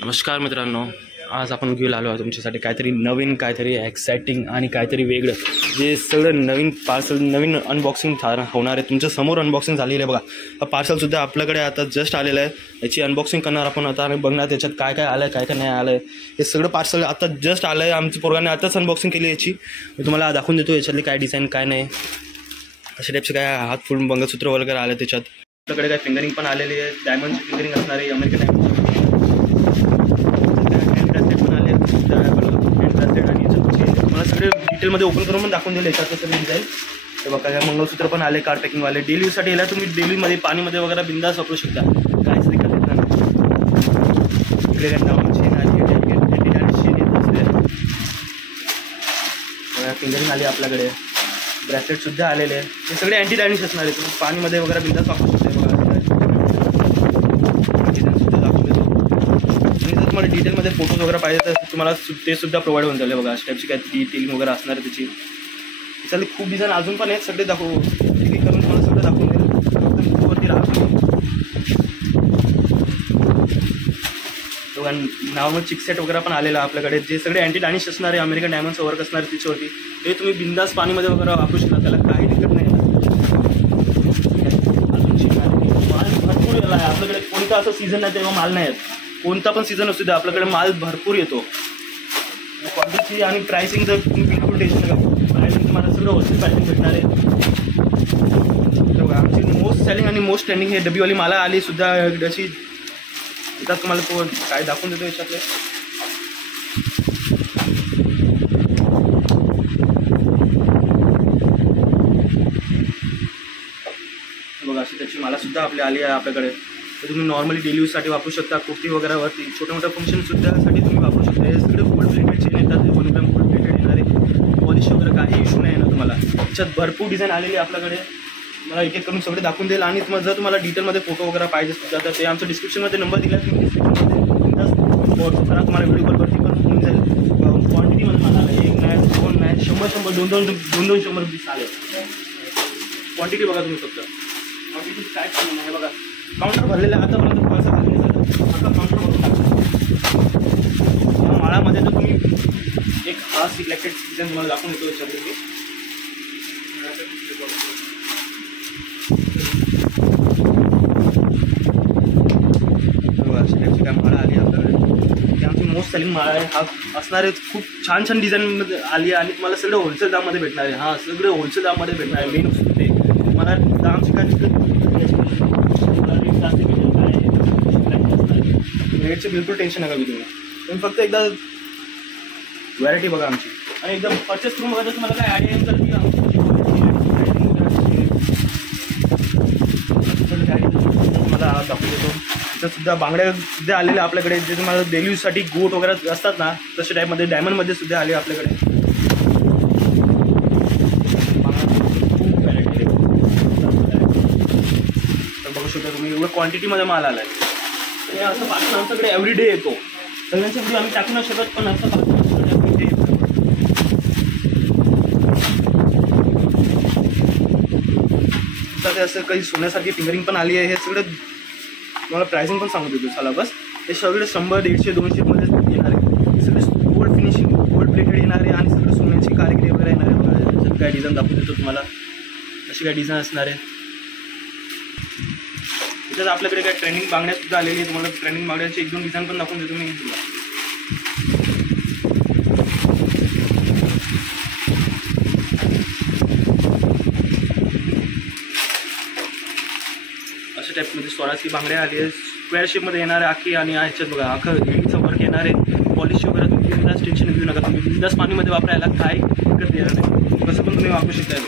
नमस्कार मित्रांनो, आज आपण घेऊन आलो आहे तुमच्यासाठी काहीतरी नवीन, काहीतरी एक्साइटिंग आणि काहीतरी वेगळं. जे सगळं नवीन पार्सल, नवीन अनबॉक्सिंग होणार आहे. तुमच्या समोर अनबॉक्सिंग झालेली आहे बघा. हा पार्सलसुद्धा आपल्याकडे आता जस्ट आलेलं आहे. याची अनबॉक्सिंग करणार आपण आता आणि बघणार त्याच्यात काय काय आलं आहे, काय काय नाही आलं आहे. हे सगळं पार्सल आता जस्ट आलं आहे. आमच्या पोराने आताच अनबॉक्सिंग केली याची. मी तुम्हाला दाखवून देतो याच्यातली काय डिझाईन काय नाही, अशा टाईपचे काय हात फुल मंगळसूत्र वगैरे आलं त्याच्यात. आपल्याकडे काय फिंगरिंग पण आलेली आहे. डायमंडची फिंगरिंग असणार आहे, अमेरिकन डायमंड पण आले आणि तुम्हाला सगळे डिटेलमध्ये ओपन करून पण दाखवून दिले याच्यात सगळे डिझाईन. तर बघा काय मंगळसूत्र पण आले, कार्ड पॅकिंगवाले. डेली यूजसाठी याला तुम्ही डेलीमध्ये पाणीमध्ये वगैरे बिंदास वापरू शकता, काहीच दिक्कत येत नाही. इकडे काय डाऊन चेन आली, चेन येत असते. फिंगरिंग आली आपल्याकडे, ब्रॅसलेटसुद्धा आलेले आहे. हे सगळे अँटी डॅनिश असणार आहे. तुम्ही पाणीमध्ये वगैरे बिंदास वापरू शकता. बघा डिझाईनसुद्धा दाखवून देतो. आणि जर तुम्हाला डिटेलमध्ये फोटोज वगैरे पाहिजे तर तुम्हाला ते सुद्धा प्रोव्हाइड होऊन झाले. बघा अशा टाईपची काय डिटेलिंग वगैरे असणार आहे त्याची. त्याच्यातले खूप डिझाईन अजून पण आहेत, सगळे करून तुम्हाला सगळं दाखवून देईल. वरती राहतो नॉर्मल चिकसेट वगैरे पण आलेलं आहे आपल्याकडे. जे सगळे अँटी डॅनिश असणारे, अमेरिकन डायमंडचं वर्क असणार त्याच्यावरती, ते तुम्ही बिंदास पाणीमध्ये वगैरे वापरू शकता. त्याला काही दिक्कत नाही. माल भरपूर येला आहे आपल्याकडे. कोणता असं सीझन नाही तेव्हा माल नाही येत. कोणता पण सीझन असू द्या आपल्याकडे माल भरपूर येतो. क्वालिटी आणि प्राइसिंग तर बिलकुल टेन्शन नका. प्राइसिंग तुम्हाला सगळं होलसेल प्राइसिंग भेटणार आहे. आमची मोस्ट सेलिंग आणि मोस्ट ट्रेंडिंग हे डबीवाली माला आली सुद्धा अशी. आता तुम्हाला तो काय दाखवून देतो याच्यातले. बघा अशी त्याची माला सुद्धा आपली आली आहे आपल्याकडे. तर तुम्ही नॉर्मली डेली यूजसाठी वापरू शकता. कुर्ती वगैरेवरती छोट्या मोठ्या फंक्शनसुद्धासाठी तुम्ही वापरू शकता. हे सगळे गोल्ड प्लेटेड चेन येतात, 1 ग्रॅम गोल्ड प्लेटेड येणारे. पॉलिश वगैरे काही इश्यू नाही आहे ना तुम्हाला. त्याच्यात भरपूर डिझाईन आलेली आहे आपल्याकडे. मला एक एक करून सगळे दाखवून देईल. आणि जर तुम्हाला डिटेलमध्ये फोटो वगैरे पाहिजे सुद्धा तर ते आमच्या डिस्क्रिप्शनमध्ये नंबर दिला. तुम्ही डिस्क्रिप्शनमध्ये फोटो करा, तुम्हाला व्हिडिओ कॉलवरती पण होऊन जाईल. क्वांटिटीमध्ये मला 1 नाही, 2 नाही, 100 200 पीस आले. क्वांटिटी बघा तुम्ही फक्त. क्वांटिटी काय आहे बघा. काउंटर भरलेलं आहे. आतापर्यंत पैसा खाली आता काउंटर भरून टाकतो. या माळामध्ये तर तुम्ही एक हा सिलेक्टेड डिझाईन तुम्हाला दाखवून येतो याच्यामध्ये. काय माळा आली आपल्याकडे. ती आमची मोस्ट सेलिंग माळा आहे. हा असणारे खूप छान छान डिझाईनमध्ये आली आहे आणि तुम्हाला सगळं होलसेल दाममध्ये भेटणार आहे. हा सगळं होलसेल दाममध्ये भेटणार आहे. मेन ते तुम्हाला दामची काय दिक्कत, रेट जास्त भेटेल काय रेटचे बिलकुल टेन्शन नका घेऊ तुम्ही फक्त एकदा व्हॅरायटी बघा आमची आणि एकदम परचेस करून बघा. तर तुम्हाला काय आयडिया येईल तर तुम्हाला दाखवून देतो. सुद्धा बांगड्या सुद्धा आलेल्या आपल्याकडे. जे तुम्हाला डेली यूजसाठी गोट वगैरे असतात ना, तशा टाईपमध्ये डायमंडमध्ये सुद्धा आले आपल्याकडे. खूप व्हॅरायटी तर बघू शकता तुम्ही. एवढं क्वांटिटीमध्ये माल आला आहे. असं पार्सल आमच्याकडे एव्हरीडे येतो. सगळ्यांच्या व्हिडिओ आम्ही टाकू नाही शकत, पण असं पार्सल एव्हरीडे येतं. तर असं काही सोन्यासारखी फिंगरिंग पण आली आहे. हे सगळं तुम्हाला प्राइसिंग पण सांगू देतो. चला बस. हे सगळे 100, 150, 200मध्ये येणार आहे. हे सगळे गोल्ड फिनिशिंग, गोल्ड प्लेटेड येणार आहे आणि सगळं सोन्याची कारिगिरी वगैरे येणार आहे. बघा त्याच्यात काय डिझाईन दाखवून देतो तुम्हाला. अशी काय डिझाईन असणार आहे. त्याच्यात आपल्याकडे काय ट्रेंडिंग बांगड्या सुद्धा आलेली आहे. तुम्हाला ट्रेंडिंग बांगड्याची 1-2 डिझाईन पण दाखवून देतो मी तुला. अशा टाईपमध्ये स्वराची बांगड्या आली आहे. स्क्वेअर शेपमध्ये येणार आहे आखी. आणि ह्याच्यात बघा अख्खं हेडीचं वर्क येणार आहे. पॉलिश वगैरे तुम्ही बिंदास टेन्शन घेऊ नका. तुम्ही बिंदास पाणीमध्ये वापरायला काही दिक्कत येणार नाही. कसं पण तुम्ही वापरू शकता.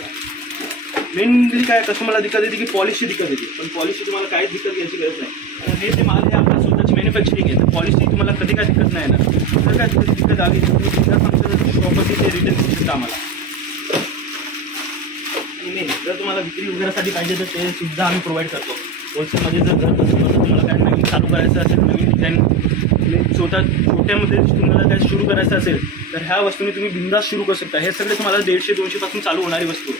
मेनली काय कस्टमरला दिक्कत येते की पॉलिशची दिक्कत येते. पण पॉलिशची तुम्हाला काहीच दिक्कत याची गरज नाही. कारण हे माल हे आपल्या स्वतःची मॅन्युफॅक्चरिंग आहे. तर पॉलिशची तुम्हाला कधी काय दिक्कत नाही ना. जर काय दिक्कत आली तर तुम्ही बिंदास आमच्या प्रॉपर्टी ते रिटर्न करू शकता आम्हाला. नाही जर तुम्हाला विक्री वगैरेसाठी पाहिजे तर ते सुद्धा आम्ही प्रोव्हाइड करतो. होलसेलमध्ये जर घर बसवलं तर तुम्हाला काय नवीन चालू करायचं असेल, नवीन डिझाईन छोट्यामध्ये तुम्हाला काय सुरू करायचं असेल तर ह्या वस्तूंनी तुम्ही बिंदास सुरू करू शकता. हे सगळे तुम्हाला 150-200 पासून चालू होणारी वस्तू.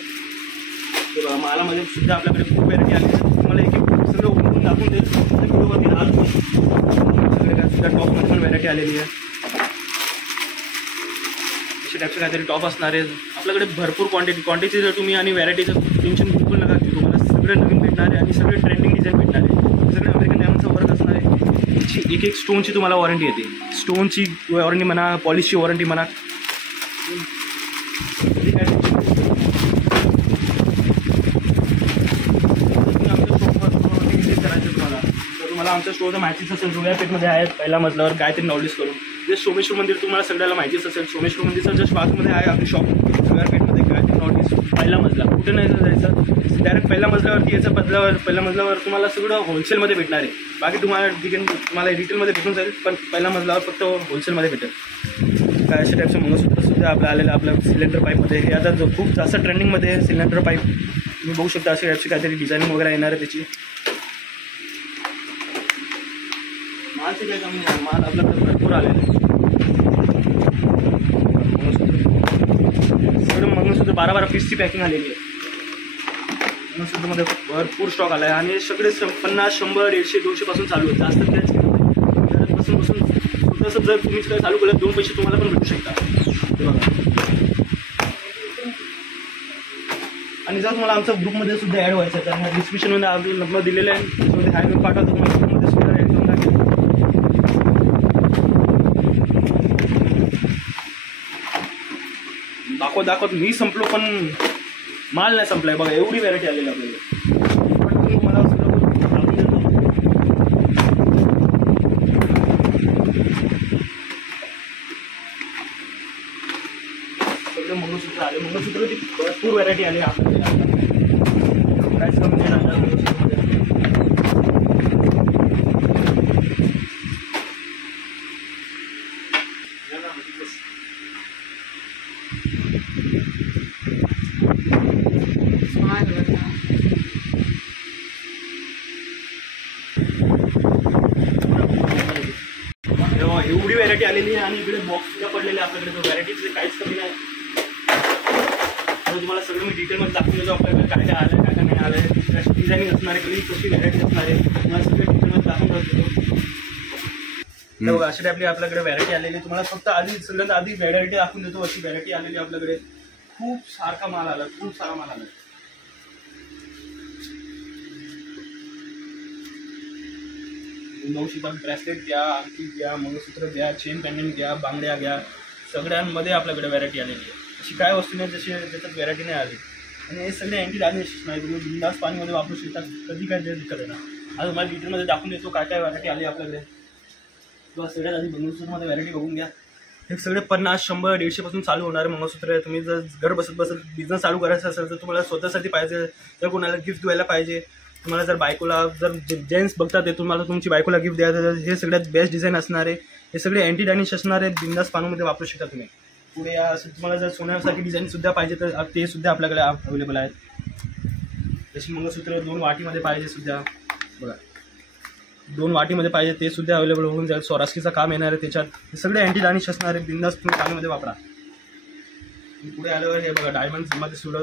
मालामध्ये सुद्धा आपल्याकडे खूप व्हॅरायटी आली आहे. तुम्हाला एक सगळं दाखवून देईल. व्हिडिओवरती आज सगळे काय सुद्धा टॉपमध्ये पण व्हरायटी आलेली आहे. असे टाईपचे काहीतरी टॉप असणार आहे आपल्याकडे भरपूर क्वांटिटी जर तुम्ही आणि व्हरायटीचं टेन्शन बिलकुल नका घेऊ. तुम्हाला सगळं नवीन भेटणार आहे आणि सगळे ट्रेंडिंग डिझाईन भेटणार आहे. सगळे अमेरिकन डायमंडचा वर्क असणार आहे. याची एक स्टोनची तुम्हाला वॉरंटी येते. स्टोनची वॉरंटी म्हणा, पॉलिशची वॉरंटी म्हणा. तुम्हाला आमच्या स्टोअरचं माहितीच असेल. जुन्या पेठमध्ये आहेत पहिल्या मजल्यावर गायत्री नॉलेज करून. जे सोमेश्वर मंदिर तुम्हाला सगळ्याला माहितीच असेल. सोमेश्वर मंदिरचं जस्ट बाजूमध्ये आहे आपली शॉप जुन्या पेठमध्ये गायत्री नॉलेज पहिला मजला. कुठे नाही जायचं, डायरेक्ट पहिल्या मजल्यावरती याच्या पहिल्या मजल्यावर तुम्हाला सगळं होलसेलमध्ये भेटणार आहे. बाकी तुम्हाला तुम्हाला रिटेलमध्ये भेटून जाईल, पण पहिल्या मजल्यावर फक्त होलसेलमध्ये भेटेल. काय अशा टाईपचं मंगळसूत्रसुद्धा आपलं आलेलं आपल्या सिलेंडर पाईपमध्ये. हे आता जो खूप जास्त ट्रेंडिंगमध्ये आहे सिलेंडर पाईप. तुम्ही बघू शकता अशा टाईपची काहीतरी डिझाईनिंग वगैरे येणार आहे त्याची. मालचे काय कमी नाही, माल आपल्याकडे भरपूर आलेला आहे. सगळं मंगळसूत्र 12-12 पीसची पॅकिंग आलेली आहे. मंगळसूत्रमध्ये भरपूर स्टॉक आला आहे आणि सगळे 50, 100, 150, 200 पासून चालू आहे. जास्त त्याच घरापासून स्वतःच जर तुम्ही काय चालू केलं 2 पैसे तुम्हाला पण भेटू शकता. आणि जर तुम्हाला आमच्या ग्रुपमध्ये सुद्धा ॲड व्हायचं आहे तर डिस्क्रिप्शनमध्ये आपलं नंबर दिलेलं आहे. त्याच्यामध्ये हाय मी पाठवतो तुम्हाला ग्रुपमध्ये सुद्धा ॲड करून टाकेल. दाखवत मी संपलो पण माल नाही संपलाय. बघा एवढी व्हरायटी आलेली आपल्याला. पण तुम्ही मला सगळं मंगळसूत्र आले. मंगळसूत्रची भरपूर व्हरायटी आली आपल्याला. काहीच कमी नाही लागणार मंगळसूत्रमध्ये. एवढी व्हरायटी आलेली आहे आणि इकडे बॉक्स सुद्धा पडलेले आपल्याकडे. व्हरायटीचे काहीच कमी नाही. तुम्हाला सगळं मी डिटेलमध्ये दाखवून देतो आपल्याकडे काय काय आलं, काय काय नाही आलं, कशी डिझाईनिंग असणार आहे, कशी व्हरायटी असणार आहे, तुम्हाला सगळं डिटेलमध्ये दाखवून देतो. बघा अशा टाईपली आपल्याकडे व्हरायटी आलेली. तुम्हाला फक्त सगळ्यात आधी व्हरायटी दाखवून देतो. अशी व्हरायटी आलेली आपल्याकडे. खूप सारखा माल आला, खूप सारा माल आला. नऊशिका ब्रेसलेट घ्या, अंगठी घ्या, मंगळसूत्र घ्या, चेन पेंडंट घ्या, बांगड्या घ्या, सगळ्यांमध्ये आपल्याकडे व्हरायटी आलेली आहे. अशी काय वस्तू नाही ज्याच्यात व्हरायटी नाही आली. आणि हे सगळे अँटी डॅमेज नाही. तुम्ही बिंदास पाणीमध्ये वापरू शकता. कधी काय दिक्कत आहे ना. आज तुम्हाला डिटेलमध्ये दाखवून देतो काय काय व्हरायटी आली आपल्याकडे. किंवा सगळ्यात आधी मंगळसूत्रमध्ये व्हरायटी बघून घ्या. हे सगळे 50, 100, 150 पासून चालू होणारे मंगळसूत्र आहे. तुम्ही जर घर बसत बिझनेस चालू करायचा असेल तर तुम्हाला स्वतःसाठी पाहिजे, तर कोणाला गिफ्ट द्यायला पाहिजे, तुम्हाला जर बायकोला, जर जेंट्स बघतात ते तुम्हाला तुमची बायकोला गिफ्ट द्यायचं, हे सगळ्यात बेस्ट डिझाईन असणार आहे. हे सगळे अँटी डॅनिश असणार आहे. बिंदास पानूमध्ये वापरू शकता तुम्ही. पुढे असं तुम्हाला जर सोन्यासारखी डिझाईन सुद्धा पाहिजे तर ते सुद्धा आपल्याकडे अवेलेबल आहेत. जशी मंगळसूत्र 2 वाटीमध्ये पाहिजे सुद्धा बघा, 2 वाटीमध्ये पाहिजे ते सुद्धा अवेलेबल होऊन जाईल. स्वरास्कीचं काम येणार आहे त्याच्यात. हे सगळे अँटी डॅनिश असणार आहे. बिंदास तुम्ही पानूमध्ये वापरा. पुढे आल्यावर हे बघा डायमंडमध्ये सुद्धा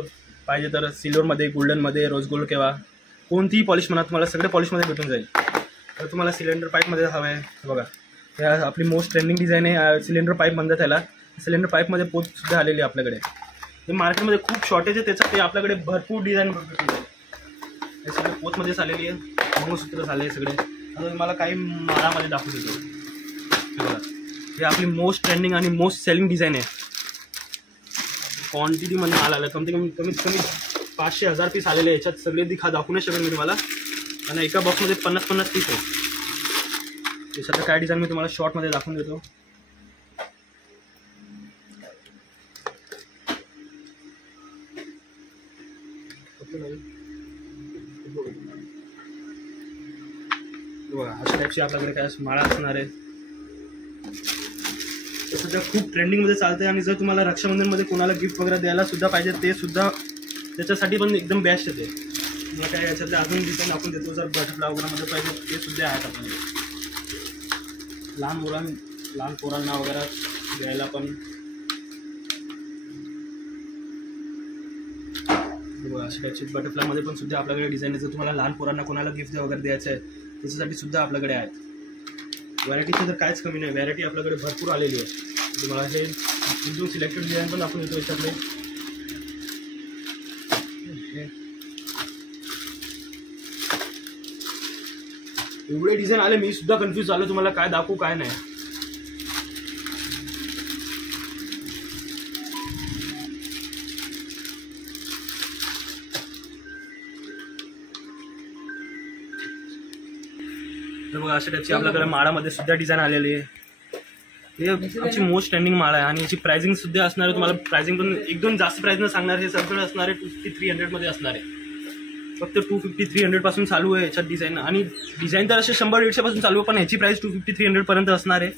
पाहिजे तर सिल्वरमध्ये, गोल्डनमध्ये, रोज गोल्ड किंवा कोणतीही पॉलिश म्हणा तुम्हाला सगळे पॉलिशमध्ये भेटून जाईल. तर तुम्हाला सिलेंडर पाईपमध्ये हवं आहे बघा. हे आपली मोस्ट ट्रेंडिंग डिझाईन आहे. सिलेंडर पाईप म्हणतात त्याला. सिलेंडर पाईपमध्ये पोतसुद्धा आलेली आहे आपल्याकडे. ते मार्केटमध्ये खूप शॉर्टेज आहे त्याचं. ते आपल्याकडे भरपूर डिझाईन भेटून जाईल. हे सगळे पोतमध्येच आलेली आहे. मंगळसूत्र झाले सगळे. आता मला काही माळामध्ये दाखवू देतो. हे बघा, हे आपली मोस्ट ट्रेंडिंग आणि मोस्ट सेलिंग डिझाईन आहे. क्वांटिटीमध्ये माल आला. कमीत कमी 500-1000 पीस आलेले आहे. याच्यात सगळे दाखवू नाही शकेल मी तुम्हाला. आणि एका बॉक्समध्ये 50-50 पीस आहे. त्याच्यात काय डिझाईन मी तुम्हाला शॉर्टमध्ये दाखवून देतो. बघा अशा टाईपची आपल्याकडे काय माळा असणार आहे. ते सध्या खूप ट्रेंडिंगमध्ये चालतं आहे. आणि जर तुम्हाला रक्षाबंधनमध्ये कोणाला गिफ्ट वगैरे द्यायला सुद्धा पाहिजे ते सुद्धा त्याच्यासाठी पण एकदम बेस्ट येते. मग काय याच्यातले अजून डिझाईन आपण देतो. जर बटरफ्लाय वगैरेमध्ये पाहिजे ते सुद्धा आहेत आपल्याकडे. लहान पोरांना वगैरे द्यायला पण अशा टाईपची बटरफ्लायमध्ये पण सुद्धा आपल्याकडे डिझाईन आहे. जर तुम्हाला लहान पोरांना कोणाला गिफ्ट वगैरे द्यायचं आहे त्याच्यासाठी सुद्धा आपल्याकडे आहेत. व्हरायटीचं तर काहीच कमी नाही, व्हरायटी आपल्याकडे भरपूर आलेली आहे. तुम्हाला हे एकदम सिलेक्टेड डिझाईन पण आपण येतो याच्यातले. एवढे डिझाईन आले, मी सुद्धा कन्फ्यूज झालो तुम्हाला काय दाखवू काय नाही. तर बघा अशा टाईपची आपल्याकडे माळामध्ये सुद्धा डिझाईन आलेली आहे. हे आमची मोस्ट ट्रेंडिंग माळ आहे आणि याची प्राइसिंग सुद्धा असणार आहे. तुम्हाला प्राइसिंग पण एकदम जास्त प्राइस न सांगणार. हे सगळं असणार आहे 250-300 मध्ये असणार आहे. फक्त 250-300 पासून चालू आहे याच्यात डिझाईन. आणि डिझाईन तर असे 100-150 पासून चालू आहे, पण याची प्राइस 250-300 पर्यंत असणार आहे.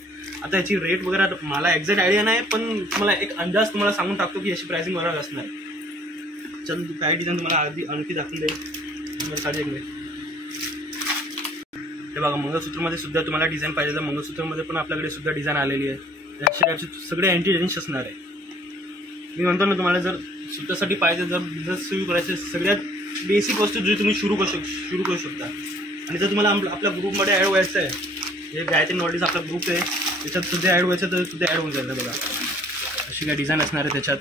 आता याची रेट वगैरे मला एक्झॅक्ट आयडिया नाही, पण तुम्हाला एक अंदाज तुम्हाला सांगून टाकतो की याची प्राइसिंग वगैरे असणार आहे. चल काय डिझाईन तुम्हाला आणखी दाखवून देईल साडेकडे. हे बघा मंगळसूत्रमध्ये सुद्धा तुम्हाला डिझाईन पाहिजे तर मंगळसूत्रमध्ये पण आपल्याकडे सुद्धा डिझाईन आलेली आहे. त्याचे सगळे अँटी रेंज असणार आहे. मी म्हणतो ना तुम्हाला जर स्वतःसाठी पाहिजे, जर बिझनेस सुरू करायचे, सगळ्यात बेसिक वस्तू जी तुम्ही सुरू करू शकता. आणि जर तुम्हाला आपल्या ग्रुपमध्ये ॲड व्हायचं आहे, हे गायत्री नॉलेज आपला ग्रुप आहे, त्याच्यात सुद्धा ॲड व्हायचं तर सुद्धा ॲड होऊन जाईल. बघा अशी काय डिझाईन असणार आहे त्याच्यात.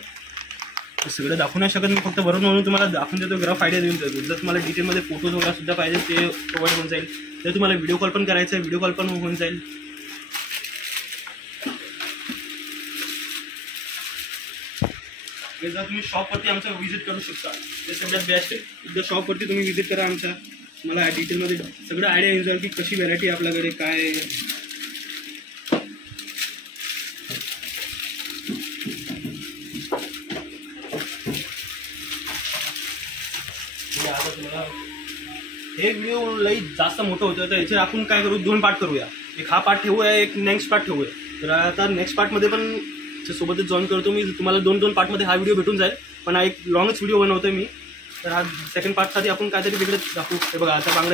ते सगळं दाखवू नाही शकत मी, फक्त बरोबर म्हणून तुम्हाला दाखवून देतो, ग्राफ आयडिया देऊन देतो. जर तुम्हाला डिटेलमध्ये फोटोज वगैरे सुद्धा पाहिजे ते प्रोव्हाइड होऊन जाईल. तर तुम्हाला व्हिडिओ कॉल पण करायचं आहे, व्हिडिओ कॉल पण होऊन जाईल. जर तुम्ही शॉपवरती आमचा व्हिजिट करू शकता, ते सगळ्यात बेस्ट आहे. एकदा शॉपवरती तुम्ही व्हिजिट करा आमच्या, मला डिटेलमध्ये सगळं आयडिया येऊन जाईल की कशी व्हरायटी आपल्याकडे काय आहे. आता तुम्हाला हे व्हिडिओ लई जास्त मोठं होतं, तर याचे आपण काय करू, 2 पार्ट करूया. एक हा पार्ट ठेवूया, एक नेक्स्ट पार्ट ठेवूया. तर आता नेक्स्ट पार्टमध्ये पण सोबतच जॉईन करतो मी. तुम्हाला 2 पार्टमध्ये हा व्हिडिओ भेटून जाईल, पण हा एक लॉंगच व्हिडिओ बनवतोय मी. तर हा सेकंड पार्टसाठी आपण काहीतरी वेगळं दाखवू. हे बघा आता बांगड्या